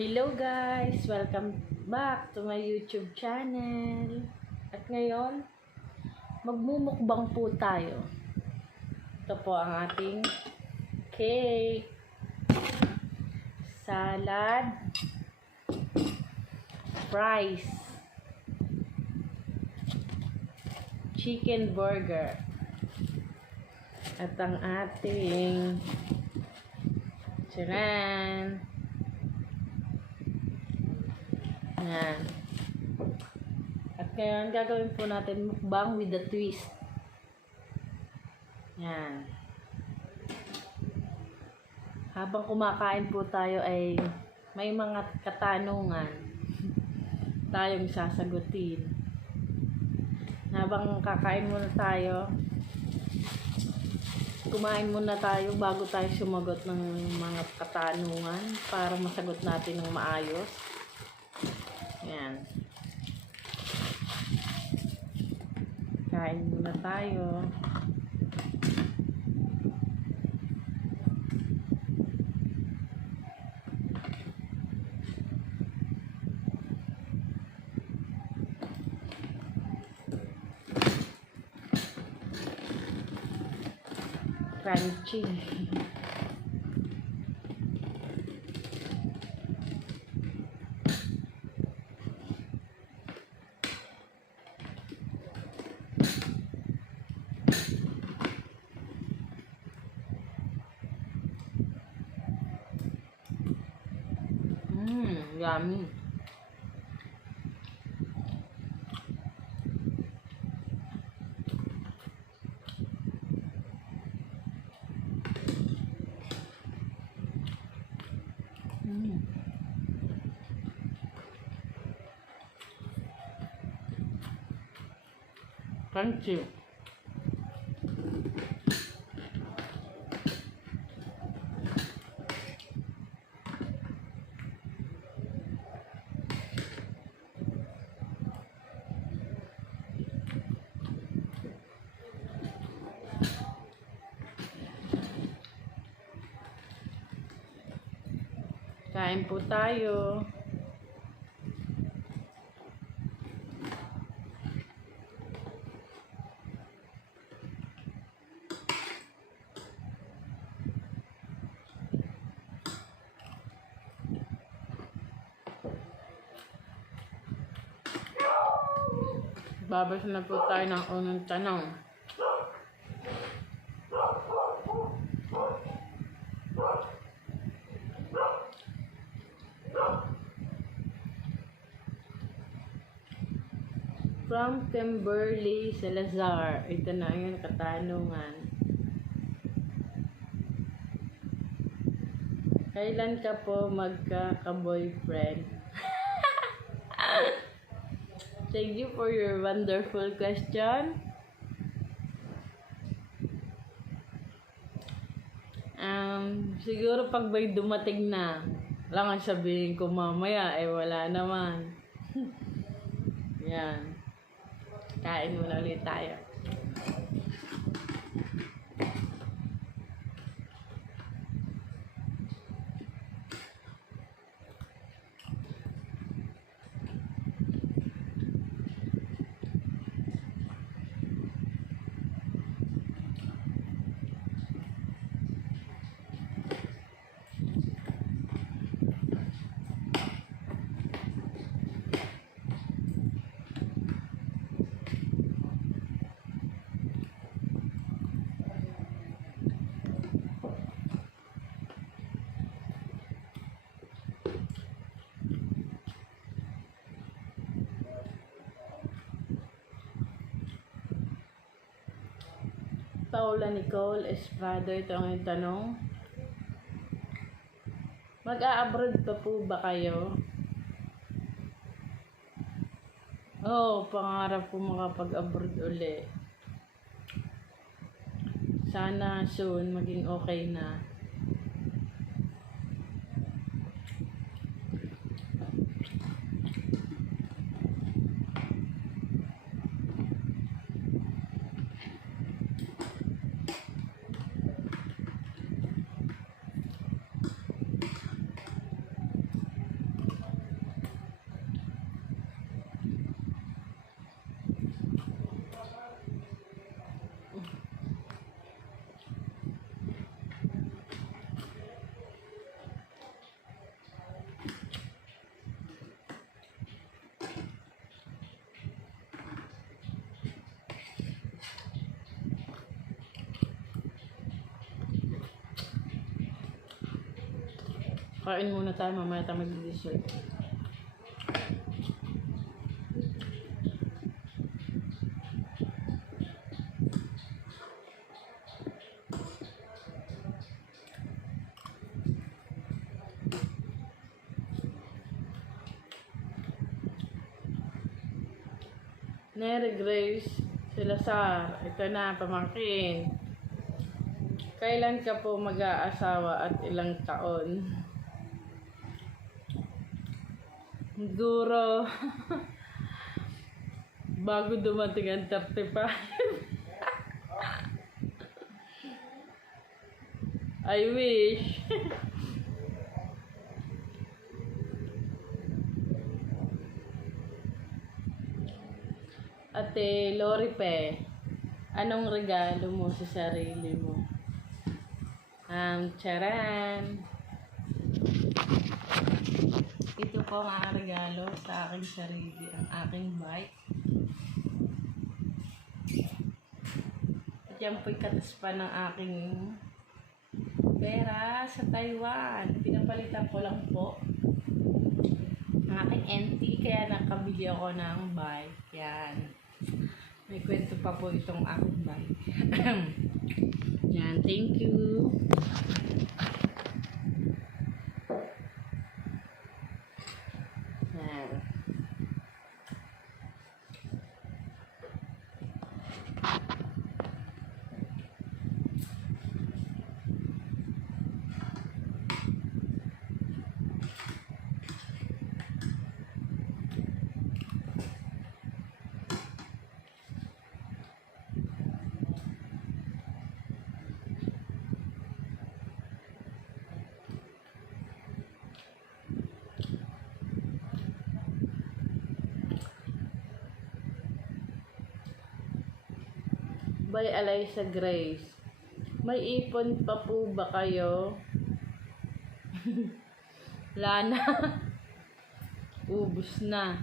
Hello guys! Welcome back to my YouTube channel. At ngayon, magmumukbang po tayo. Ito po ang ating cake, salad, fries, chicken burger, at ang ating charan. Yan. At ngayon, gagawin po natin mukbang with a twist. Yan. Habang kumakain po tayo ay may mga katanungan tayong sasagutin. Habang kakain muna tayo, kumain muna tayo bago tayo sumagot ng mga katanungan para masagot natin ng maayos. Yan. Kain muna tayo. Crunchy. Yummy. Crunchy. Kain po tayo. Babasa na po tayo ng unang tanong. From Kimberly Salazar. Ito na yung katanungan. Kailan ka po magkaka-boyfriend? Thank you for your wonderful question. Siguro pag may dumating na, lang ang sabihin ko mamaya, wala naman. Yan. Kain muna ulit tayo. Paula Nicole Estrada, ito ang tanong. Mag-a-abroad pa po ba kayo? Pangarap ko makapag-abroad uli. Sana soon maging okay na. Kain muna tayo, mamaya tayo mag-dessert. Neri Grace, sila Sar, ito na, pamangkin. Kailan ka po mag-aasawa at ilang taon? Siguro, bago dumating ang 35. I wish. Ate Loripe, anong regalo mo sa sarili mo? Charan. Ito po ang aking regalo sa aking sarili, ang aking bike. At yan po'y katas pa ng aking pera sa Taiwan. Pinapalitan ko lang po ang aking NT, kaya nakabili ako ng bike. Yan. May kwento pa po itong aking bike. Yan, thank you. Yan. By Eliza Grace. May ipon pa po ba kayo? Wala na. Ubus na.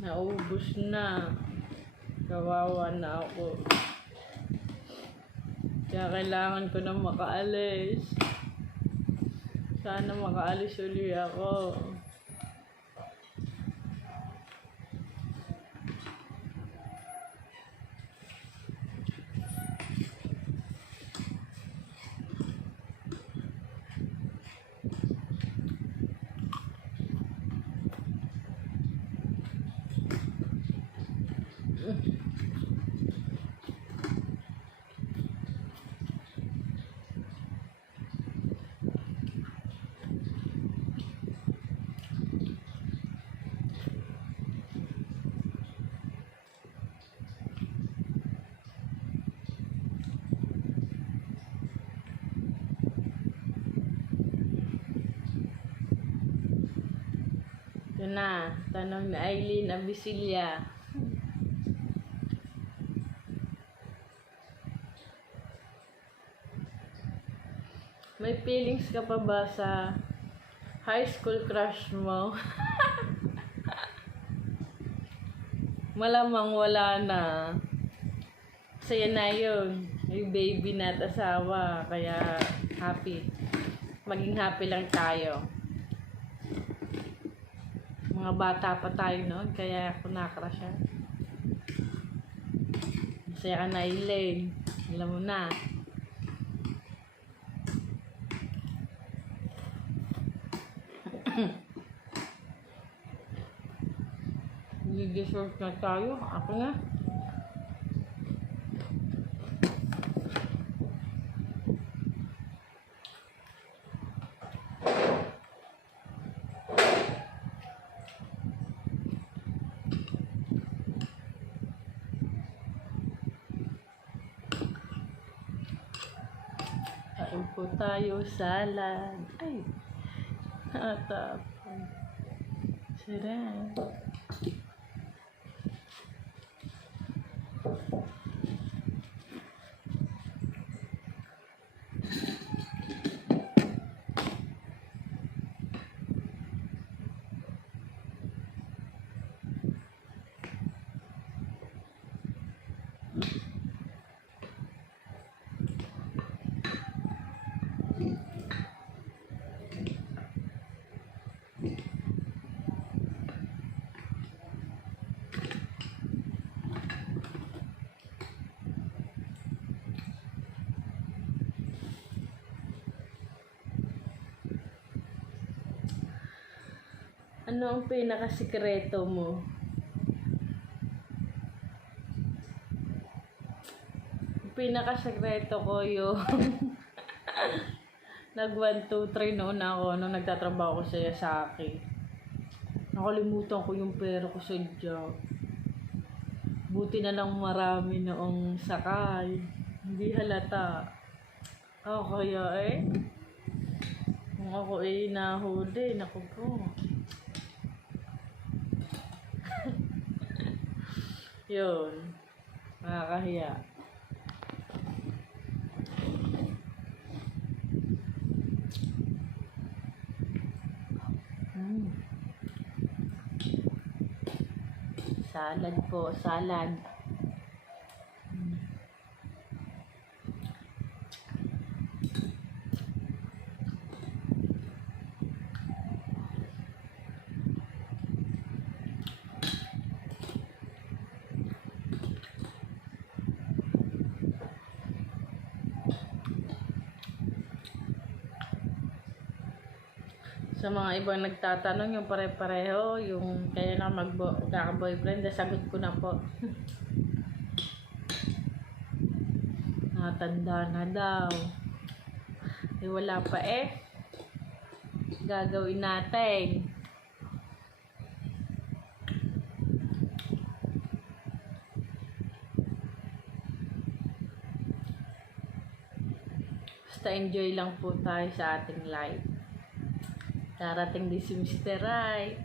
Naubos na. Kawawa na ako. Kaya kailangan ko na makaalis. Sana makaalis uli ako. Ito na, tanong ni Aileen Abisilia. May feelings ka pa ba sa high school crush mo? Malamang wala na. Kasi na yun. May baby na at asawa. Kaya happy. Maging happy lang tayo. Mga bata pa tayo noon, kaya ako nakrasya. Masaya ka na, Elaine. Alam mo na. Nag-dessert na tayo. Ako na. Kain po tayo, salad. Ay, natapon. Sarap. Ano ang pinakasikreto mo? Ang pinakasikreto ko yung nag 1, 2, 3 noon ako nung nagtatrabaho ko sa Yasaki. Nakalimutan ko yung pera ko sa job. Buti na lang marami noong sakay. Hindi halata. Ako kaya kung ako nahuli, naku po. Yun. Nakakahiya. Salad po, salad. Sa mga ibang nagtatanong, yung pare-pareho, yung kaya na magkaka-boyfriend, sagot ko na po. Natanda na daw. Wala pa gagawin natin. Basta enjoy lang po tayo sa ating life. Darating din si Mr. Right.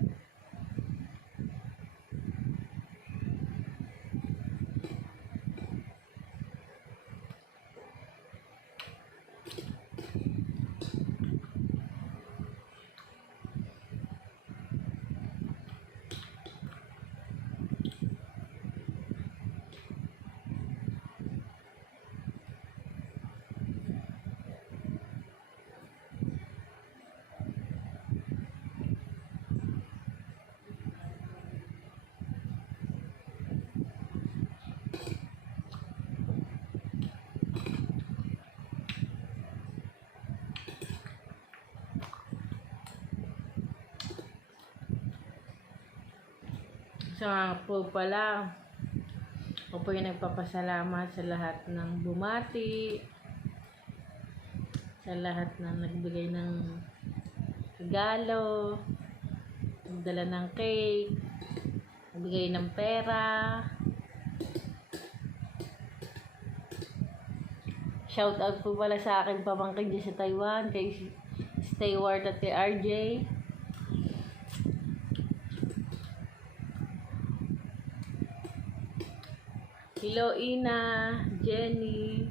So nga po pala, ako po yung nagpapasalamat sa lahat ng bumati, sa lahat ng nagbigay ng regalo, nagdala ng cake, nagbigay ng pera. Shout out po pala sa aking pamangkin dyan sa Taiwan, kay Stewart at kay RJ. Hello Ina, Jenny,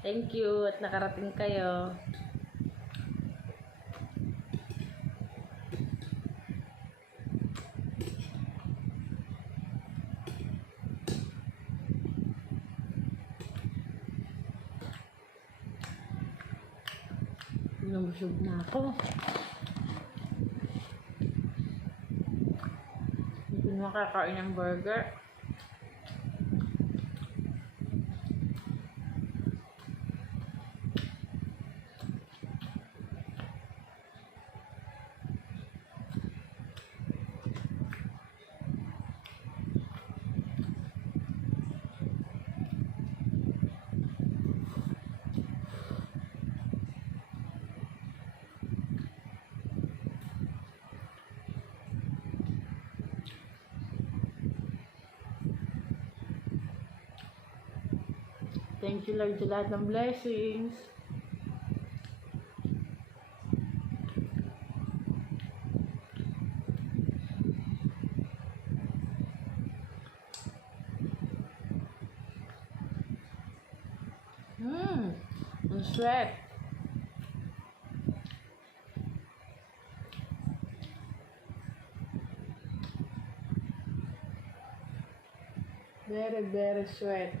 thank you at nakarating kayo. Nabusog na ako. Hindi ko makakain ng burger. Thank you Lord sa lahat ng blessings. Ang sweat. Very sweat.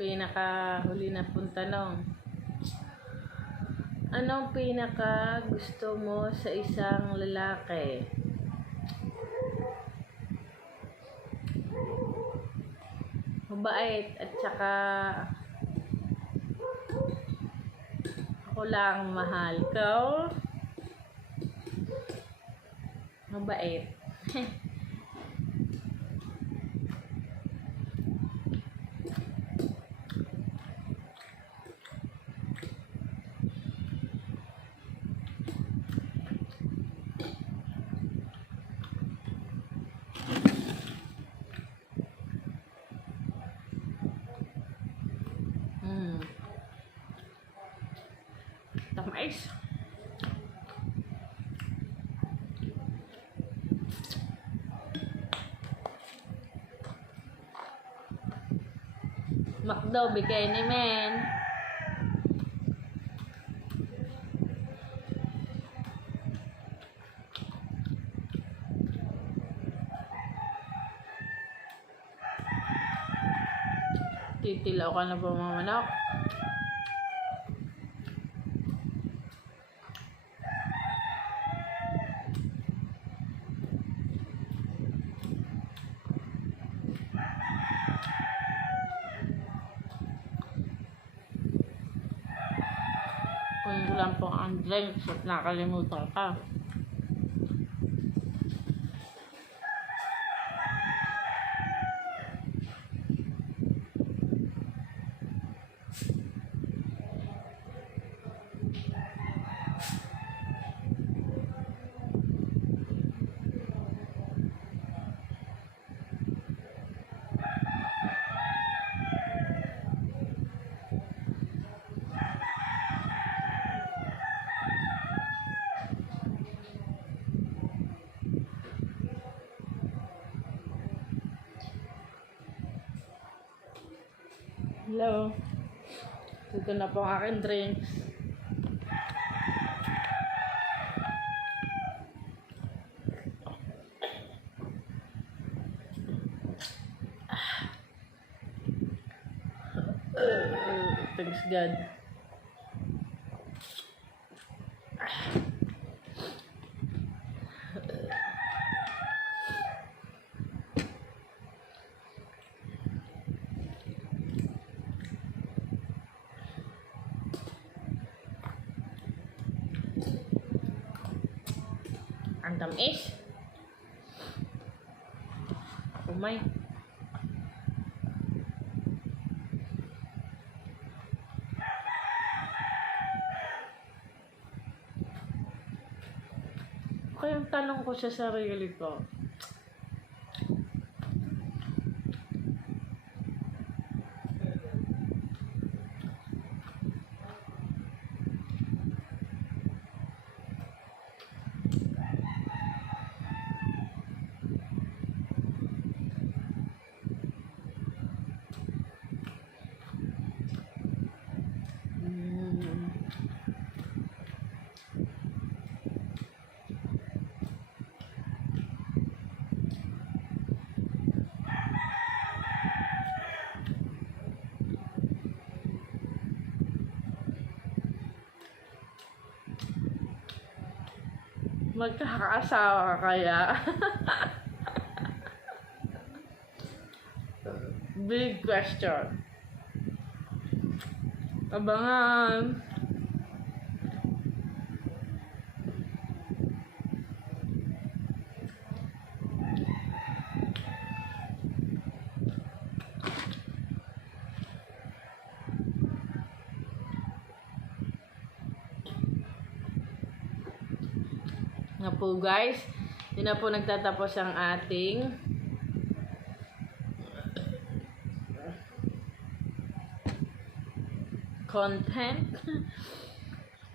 pinakahuli na pong tanong. Anong pinaka gusto mo sa isang lalaki? Mabait at saka ako lang mahal ko. Mabait. Tamis. Makdo, bigay ni men. Titilaw ka na po mga manok. Kung lang po ang drinks at nakalimutan ka. Hello. Ito na po ang aking drinks. Thanks God. Ang tamis. Umay. Kaya yung tanong ko sa sarili ko, magkakaasawa ka kaya? Big question. Abangan. Nga po guys, yun na po nagtatapos ang ating content.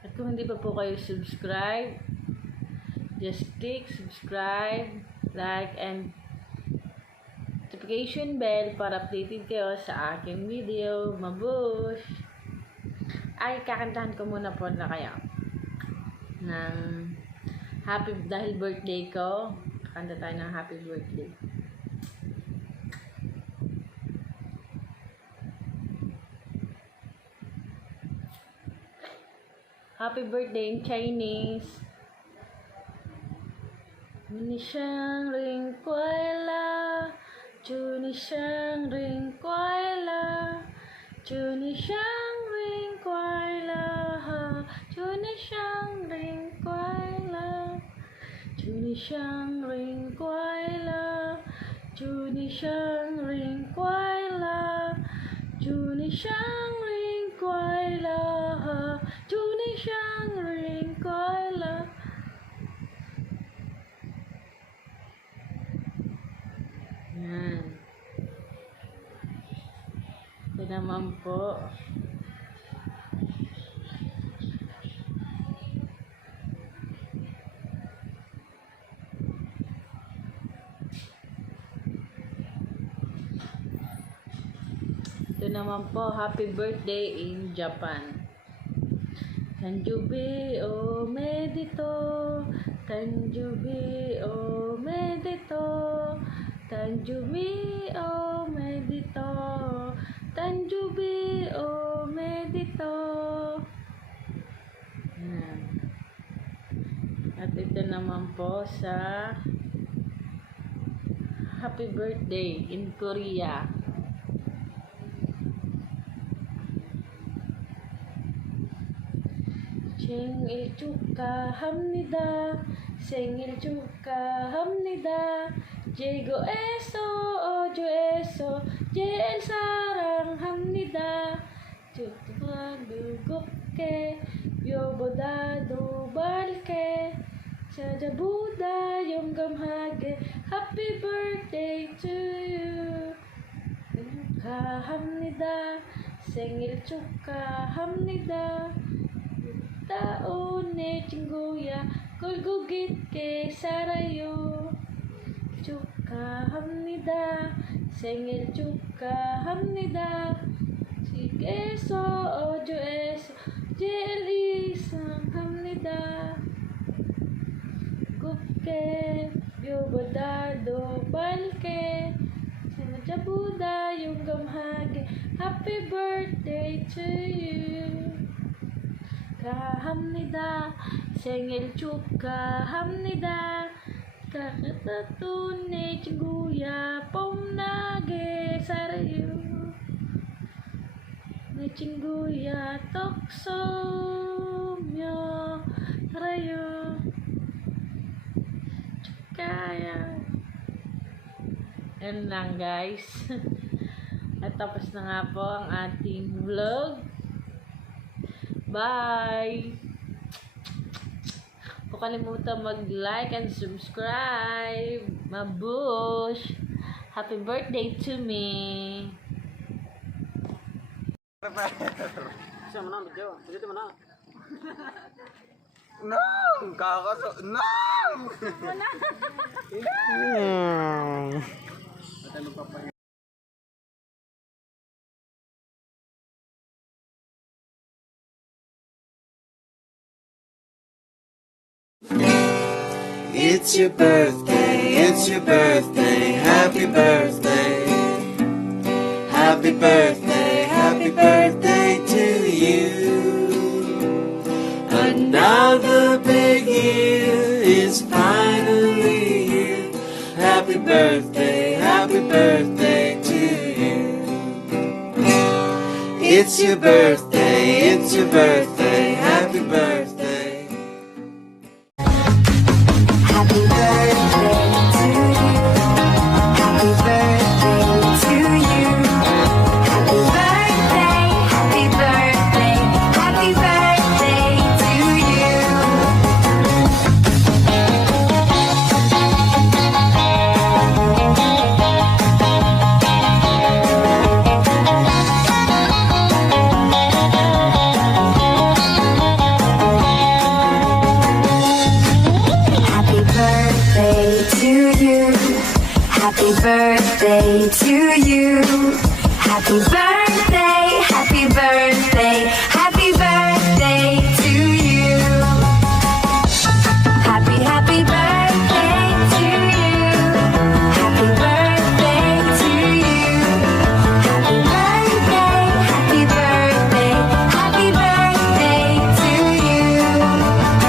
At kung hindi pa po kayo subscribe, just click subscribe, like, and notification bell para updated kayo sa aking video. Mabush! Ay, kakantahan ko muna po na kaya ng happy, dahil birthday ko, kanta tayo ng happy birthday. Happy birthday in Chinese. 祝你生日快乐，祝你生日快乐，祝你生日快乐，祝你生日快乐，祝你生日快乐，祝你生日快乐，祝你生日快乐，祝你生日快乐。Yan. Ito naman po. Ito naman po, happy birthday in Japan. Tanjubi o medito, Tanjubi o medito, Tanjubi o medito, Tanjubi o medito. Yan. At ito naman po sa happy birthday in Korea. 생일 축하합니다. 생일 축하합니다. 제거에서 어조에서 제일 사랑합니다. 축복한 두껍게 뼈보다도 밝게 찾아보다 용감하게 Happy birthday to you. 축하합니다. 생일 축하합니다. taon 친구야 꿀꿀 깊게 살아요. 축하합니다. 생일 축하합니다. 집에서 어조에서 제일 이상합니다. 곱게 뼈보다도 밝게 찾아보다 용감하게 Happy birthday to you. 축하합니다. 생일 축하합니다. kakatatunay 친구야 뽐나게 살아요. 내 친구야 떡 쏘며 살아요. 축하야. Yan lang guys. At tapos na nga po ang ating vlog. Bye! Huwag kalimutan mag-like and subscribe. Mabush! Happy birthday to me! Siya mo na, medyo. Dito mo na. No! Kakaso! No! It's your birthday, happy birthday. Happy birthday to you. Another big year is finally here. Happy birthday to you. It's your birthday, happy birthday. Happy birthday to you. Happy birthday to you. Happy birthday, happy birthday, happy birthday to you. Happy birthday to you. Happy birthday to you. Happy birthday, happy birthday.